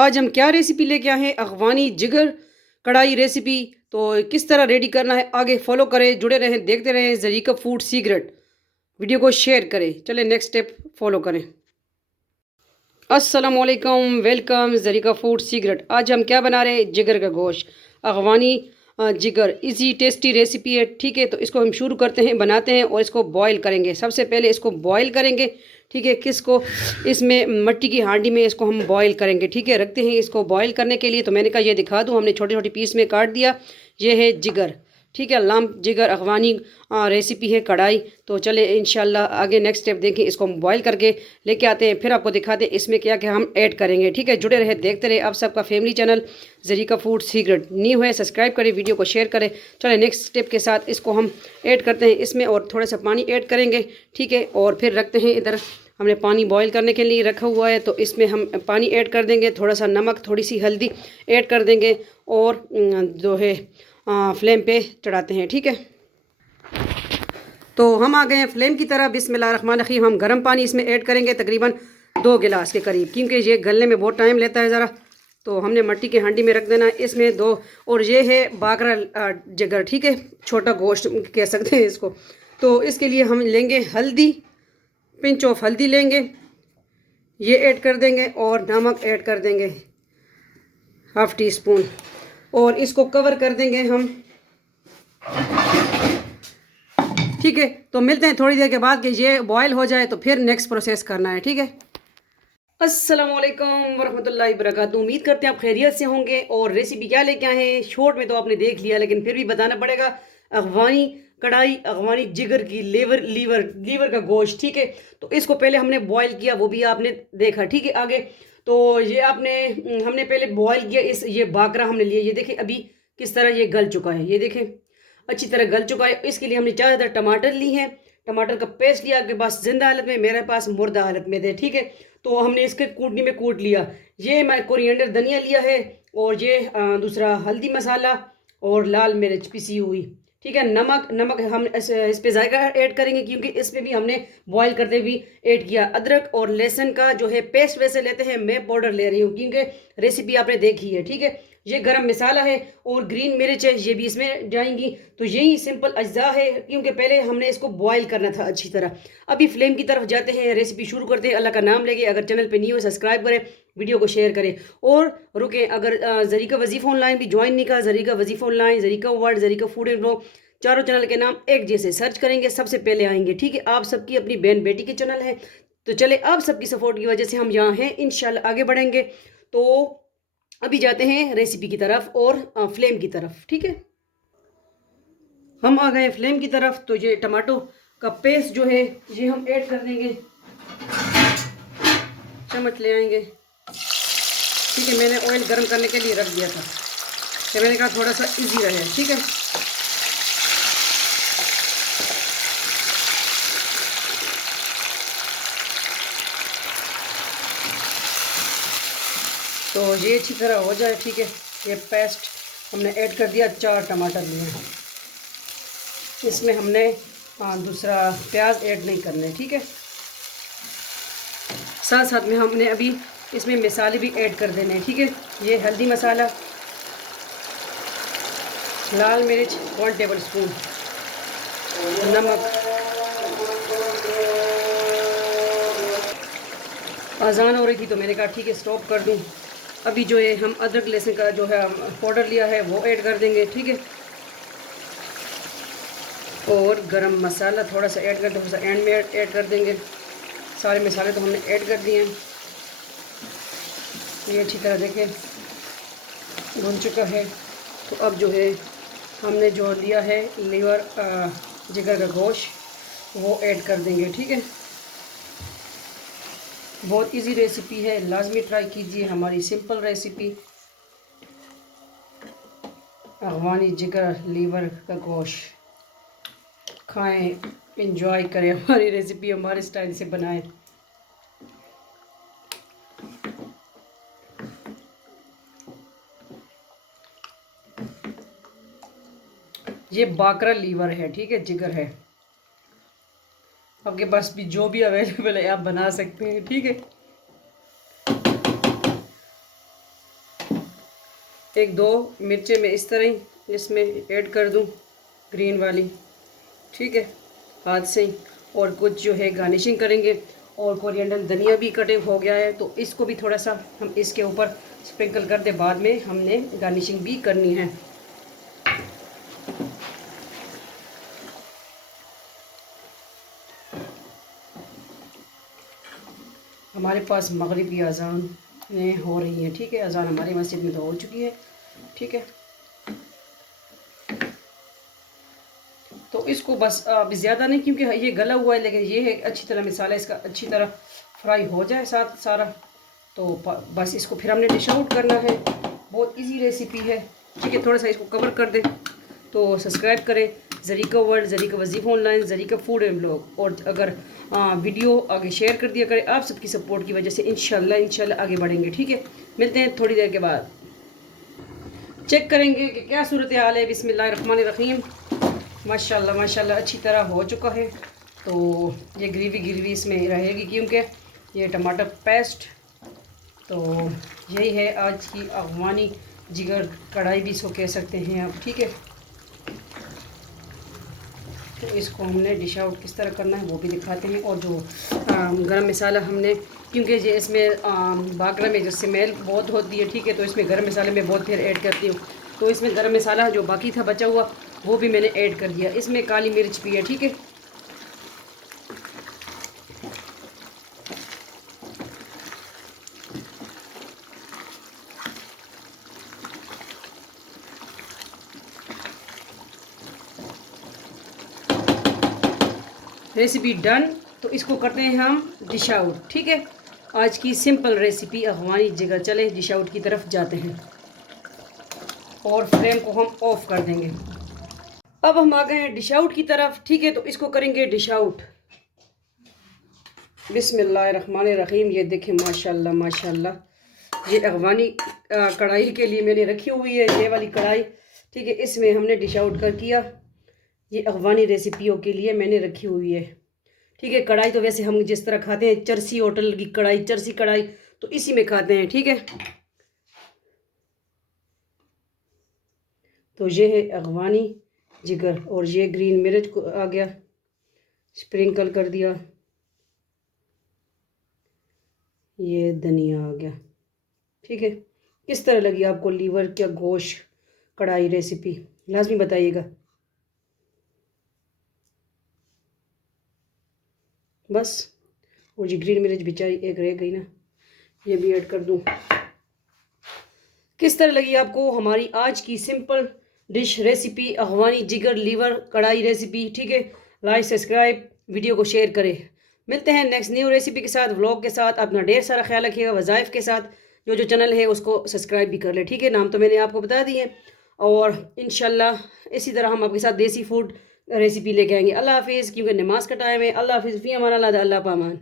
आज हम क्या रेसिपी लेके आए हैं? अफ़गानी जिगर कढ़ाई रेसिपी। तो किस तरह रेडी करना है आगे फॉलो करें, जुड़े रहें, देखते रहें ज़रीका फूड सीक्रेट। वीडियो को शेयर करें। चलें नेक्स्ट स्टेप फॉलो करें। अस्सलाम वालेकुम, वेलकम ज़रीका फूड सीक्रेट। आज हम क्या बना रहे हैं? जिगर का गोश्त, अफ़गानी जिगर। इजी टेस्टी रेसिपी है, ठीक है। तो इसको हम शुरू करते हैं, बनाते हैं और इसको बॉईल करेंगे। सबसे पहले इसको बॉईल करेंगे, ठीक है। किसको? इसमें मट्टी की हांडी में इसको हम बॉईल करेंगे, ठीक है। रखते हैं इसको बॉईल करने के लिए। तो मैंने कहा ये दिखा दूँ, हमने छोटे छोटे पीस में काट दिया। ये है जिगर, ठीक है। लाम जिगर अफ़गानी रेसिपी है कढ़ाई। तो चले इंशाल्लाह आगे नेक्स्ट स्टेप देखें। इसको हम बॉईल करके लेके आते हैं, फिर आपको दिखाते हैं इसमें क्या क्या हम ऐड करेंगे, ठीक है। जुड़े रहे, देखते रहे। आप सबका family channel Zarika food secret new है, सब्सक्राइब करें, वीडियो को शेयर करें। चले नेक्स्ट स्टेप के साथ इसको हम ऐड करते हैं इसमें, और थोड़ा सा पानी ऐड करेंगे, ठीक है। और फिर रखते हैं इधर, हमने पानी बॉईल करने के लिए रखा हुआ है। तो इसमें हम पानी ऐड कर देंगे, थोड़ा सा नमक, थोड़ी सी हल्दी ऐड कर देंगे, और जो है फ्लेम पे चढ़ाते हैं, ठीक है। तो हम आ गए हैं फ्लेम की तरफ। बिस्मिल्लाहिर्रहमानिर्रहीम। हम गर्म पानी इसमें ऐड करेंगे, तकरीबन 2 गिलास के करीब, क्योंकि ये गलने में बहुत टाइम लेता है ज़रा। तो हमने मट्टी की हांडी में रख देना है इसमें 2। और ये है बाकरा जिगर, ठीक है, छोटा गोश्त कह सकते हैं इसको। तो इसके लिए हम लेंगे हल्दी, पिंच ऑफ हल्दी लेंगे, ये ऐड कर देंगे, और नमक ऐड कर देंगे हाफ़ टी स्पून, और इसको कवर कर देंगे हम, ठीक है। तो मिलते हैं थोड़ी देर के बाद कि ये बॉयल हो जाए, तो फिर नेक्स्ट प्रोसेस करना है, ठीक है। अस्सलाम वालेकुम वरहमतुल्लाहि वबरकातुहू। उम्मीद करते हैं आप खैरियत से होंगे। और रेसिपी क्या लेके आए हैं, शॉर्ट में तो आपने देख लिया, लेकिन फिर भी बताना पड़ेगा। अफ़गानी कढ़ाई, अफ़गानी जिगर की लीवर लीवर लीवर का गोश्त, ठीक है। तो इसको पहले हमने बॉयल किया, वो भी आपने देखा, ठीक है। आगे तो ये आपने हमने पहले बॉयल किया। ये बाकरा हमने लिया, ये देखें अभी किस तरह ये गल चुका है, ये देखें अच्छी तरह गल चुका है। इसके लिए हमने ज़्यादातर टमाटर ली हैं, टमाटर का पेस्ट लिया। आपके पास जिंदा हालत में, मेरे पास मुर्दा हालत में थे, ठीक है। तो हमने इसके कूटनी में कूट लिया। ये मैं कोरिएंडर धनिया लिया है, और ये दूसरा हल्दी मसाला, और लाल मिर्च पिसी हुई, ठीक है। नमक नमक हम इस पे जायका ऐड करेंगे, क्योंकि इसमें भी हमने बॉईल करते हुए ऐड किया। अदरक और लहसुन का जो है पेस्ट वैसे लेते हैं, मैं पाउडर ले रही हूँ, क्योंकि रेसिपी आपने देखी है, ठीक है। ये गरम मसाला है, और ग्रीन मिर्च है, ये भी इसमें जाएंगी। तो यही सिंपल अज्जा है, क्योंकि पहले हमने इसको बॉयल करना था अच्छी तरह। अभी फ्लेम की तरफ जाते हैं, रेसिपी शुरू करते हैं। अल्लाह का नाम लेके, अगर चैनल पे न्यू है सब्सक्राइब करें, वीडियो को शेयर करें, और रुकें। अगर ज़रीका वजीफ़ा ऑनलाइन भी ज्वाइन नहीं करा, Zarika Wazifa online, Zarika world, Zarika food and blog, चारों चैनल के नाम एक जैसे सर्च करेंगे, सबसे पहले आएंगे, ठीक है। आप सबकी अपनी बहन बेटी के चैनल है। तो चले, आप सबकी सपोर्ट की वजह से हम यहाँ हैं, इंशाल्लाह आगे बढ़ेंगे। तो अभी जाते हैं रेसिपी की तरफ और फ्लेम की तरफ, ठीक है। हम आ गए फ्लेम की तरफ। तो ये टमाटो का पेस्ट जो है ये हम ऐड कर देंगे, चम्मच ले आएंगे, ठीक है। मैंने ऑयल गर्म करने के लिए रख दिया था, तो मैंने कहा थोड़ा सा इजी रहे, ठीक है। तो ये अच्छी तरह हो जाए, ठीक है। ये पेस्ट हमने ऐड कर दिया, 4 टमाटर लिए हैं। इसमें हमने दूसरा प्याज ऐड नहीं करने, ठीक है। साथ साथ में हमने अभी इसमें मसाले भी ऐड कर देने हैं, ठीक है। ये हल्दी मसाला, लाल मिर्च 1 टेबल स्पून, नमक। अजान हो रही थी, तो मैंने कहा ठीक है स्टॉप कर दूं। अभी जो है हम अदरक लहसुन का जो है पाउडर लिया है वो ऐड कर देंगे, ठीक है। और गरम मसाला थोड़ा सा ऐड कर, थोड़ा सा एंड में ऐड कर देंगे। सारे मसाले तो हमने ऐड कर दिए हैं। ये अच्छी तरह देखें भुन चुका है। तो अब जो है हमने जो लिया है लीवर जिगर का गोश्त, वो ऐड कर देंगे, ठीक है। बहुत इजी रेसिपी है, लाजमी ट्राई कीजिए हमारी सिंपल रेसिपी। अफ़गानी जिगर लीवर का गोश्त खाएं, इंजॉय करें हमारी रेसिपी, हमारे स्टाइल से बनाएं। ये बाकरा लीवर है, ठीक है, जिगर है। आपके पास भी जो भी अवेलेबल है आप बना सकते हैं, ठीक है। एक दो मिर्चें मैं इस तरह ही इसमें ऐड कर दूं, ग्रीन वाली, ठीक है, हाथ से ही। और कुछ जो है गार्निशिंग करेंगे। और कोरिएंडर धनिया भी कटे हो गया है, तो इसको भी थोड़ा सा हम इसके ऊपर स्प्रिंकल कर दे। बाद में हमने गार्निशिंग भी करनी है। हमारे पास मगरिबी अजान हो रही है, ठीक है, अजान हमारी मस्जिद में तो हो चुकी है, ठीक है। तो इसको बस अब ज़्यादा नहीं, क्योंकि ये गला हुआ है, लेकिन ये है अच्छी तरह मसाला इसका अच्छी तरह फ्राई हो जाए साथ सारा। तो बस इसको फिर हमने डिश आउट करना है। बहुत इजी रेसिपी है, ठीक है। थोड़ा सा इसको कवर कर दें। तो सब्सक्राइब करें Zarika world, Zarika Wazifa online, Zarika food and blog. और अगर वीडियो आगे शेयर कर दिया करें, आप सबकी सपोर्ट की वजह से इंशाल्लाह आगे बढ़ेंगे, ठीक है। मिलते हैं थोड़ी देर के बाद। चेक करेंगे कि क्या सूरत हाल है। बिस्मिल्लाहिर्रहमानिर्रहीम। माशाल्लाह माशाल्लाह अच्छी तरह हो चुका है। तो ये ग्रेवी इसमें रहेगी, क्योंकि ये टमाटर पेस्ट। तो यही है आज की अफगानी जिगर कढ़ाई भी इसको कह सकते हैं आप, ठीक है। तो इसको हमने डिश आउट किस तरह करना है वो भी दिखाते हैं। और जो गरम मसाला हमने, क्योंकि ये इसमें बागरा में जो स्मेल बहुत होती है, ठीक है, तो इसमें गरम मसाले में बहुत फिर ऐड करती हूँ। तो इसमें गरम मसाला जो बाकी था बचा हुआ वो भी मैंने ऐड कर दिया। इसमें काली मिर्च भी है, ठीक है। Recipe done. तो इसको करते हैं हम डिश आउट, ठीक है। आज की सिंपल रेसिपी अफगानी जिगर। चले डिश आउट की तरफ जाते हैं और फ्लेम को हम ऑफ कर देंगे। अब हम आ गए हैं डिश आउट की तरफ, ठीक है। तो इसको करेंगे डिश आउट। बिस्मिल्लाहिर्रहमानिर्रहीम। ये देखें माशाल्लाह माशाल्लाह। ये अफगानी कढ़ाई के लिए मैंने रखी हुई है, ये वाली कढ़ाई, ठीक है। इसमें हमने डिश आउट कर किया। ये अफगानी रेसिपियों के लिए मैंने रखी हुई है, ठीक है। कढ़ाई तो वैसे हम जिस तरह खाते हैं चरसी होटल की कढ़ाई, चरसी कढ़ाई, तो इसी में खाते हैं, ठीक है। तो ये है अफगानी जिगर। और ये ग्रीन मिर्च को आ गया, स्प्रिंकल कर दिया। ये धनिया आ गया, ठीक है। किस तरह लगी आपको लीवर क्या गोश्त कढ़ाई रेसिपी, लाजमी बताइएगा। बस। और जी ग्रीन मिर्च बेचारी एक रह गई ना, ये भी ऐड कर दूं। किस तरह लगी आपको हमारी आज की सिंपल डिश रेसिपी अफगानी जिगर लीवर कढ़ाई रेसिपी, ठीक है। लाइक सब्सक्राइब, वीडियो को शेयर करें। मिलते हैं नेक्स्ट न्यू रेसिपी के साथ, व्लॉग के साथ। अपना ढेर सारा ख्याल रखिएगा। वज़ाइफ के साथ जो चैनल है उसको सब्सक्राइब भी कर ले, ठीक है। नाम तो मैंने आपको बता दिए। और इंशाल्लाह इसी तरह हम आपके साथ देसी फूड रेसिपी लेके आएंगे। अल्लाह हाफिज़, क्योंकि नमाज का टाइम है। अल्लाह हाफिज़, फ़ी अमान अल्लाह, अल्लाह पामान।